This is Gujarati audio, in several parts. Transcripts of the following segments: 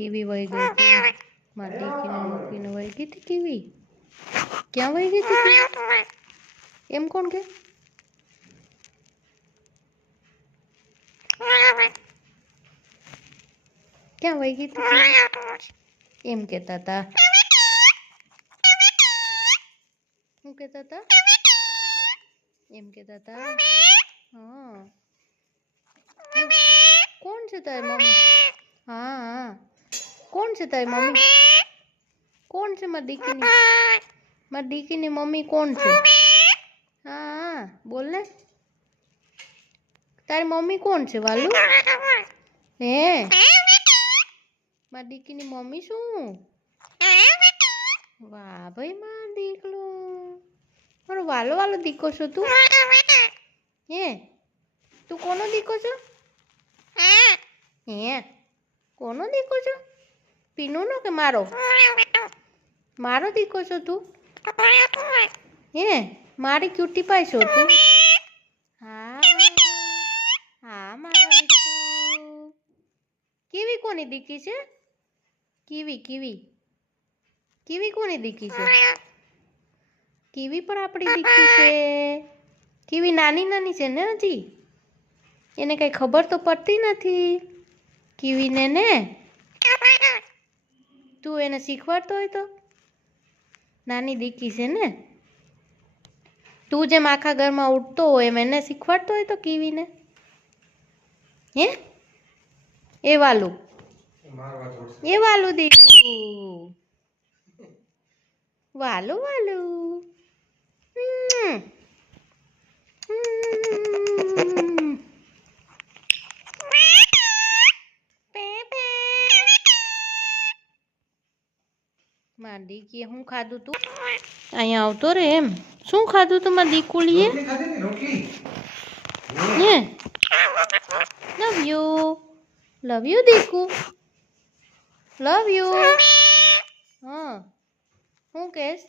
कीवी वही गई थी मार દીકીને મૂકીને વહી ગઈ હતી कीवी ક્યાં વહી ગઈ હતી એમ કોણ કે ક્યાં વહી ગઈ હતી એમ કહેતા હતા શું કહેતા હતા એમ કહેતા હતા હા કોણ છે તારી મમ્મી હા હા કોણ છે તારી મમ્મી કોણ છે મારી દીકીની મમ્મી કોણ છે હા બોલ ને તારી મમ્મી કોણ છે વાલુ હે મારી દીકીની મમ્મી શું વાહ ભાઈ મારો દીકલો મારો વાલો વાલો દીકો છો તું હે તું કોનો દીકો છો હે કોનો દીકો છો પીનુનો કે મારો મારો દીકો છો તું હે મારી ક્યુટી પાઈ છો તું હા હા મારા દીકુ કીવી કોની દીકી છે કીવી કોની દીકી છે કીવી પણ આપણી દીકી છે કીવી નાની નાની છે ને હજી એને કઈ ખબર તો પડતી નથી કીવીને ને તું એને શીખવાડતો હોય તો નાની દીકી છે ને તું જેમ આખા ઘરમાં ઉઠતો હોય એમ એને શીખવાડતો હોય તો કીવીને હે એ વાલું દીકુ વાલું મારી દીકીએ શું ખાધું તું અહીંયા આવતો રે એમ શું ખાધું તું મારી દીકુલીએ હે લવ યુ દીકુ લવ યુ હા શું કહેશ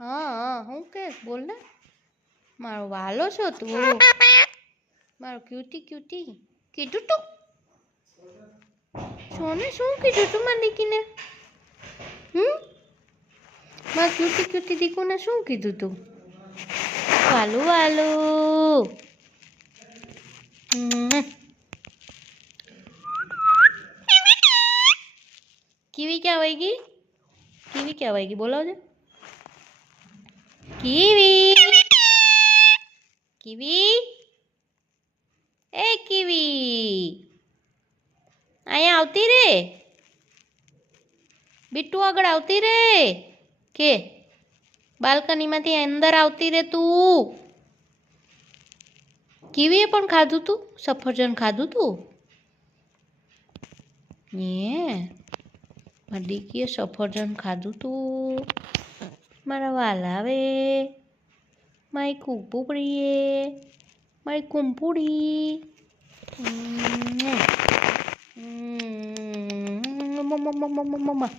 હા શું કહેશ બોલ ને મારો વાલો છો તું મારો ક્યુટી કીધું તું સોને શું કીધું તું મારી દીકીને મારા ક્યુટી દીકુને શું કીધું તું વાલું કીવી ક્યાં વહી ગઈ બોલાવજે કીવી અહીંયા આવતી રે બિટ્ટુ આગળ આવતી રે કે બાલ્કનીમાંથી અંદર આવતી રે તું કીવીએ પણ ખાધું તું સફરજન ખાધું તું મારી દીકીએ સફરજન ખાધું તું મારા વાલાવે મારી કુંપુડીએ મારી કુંપુડી મમ્મા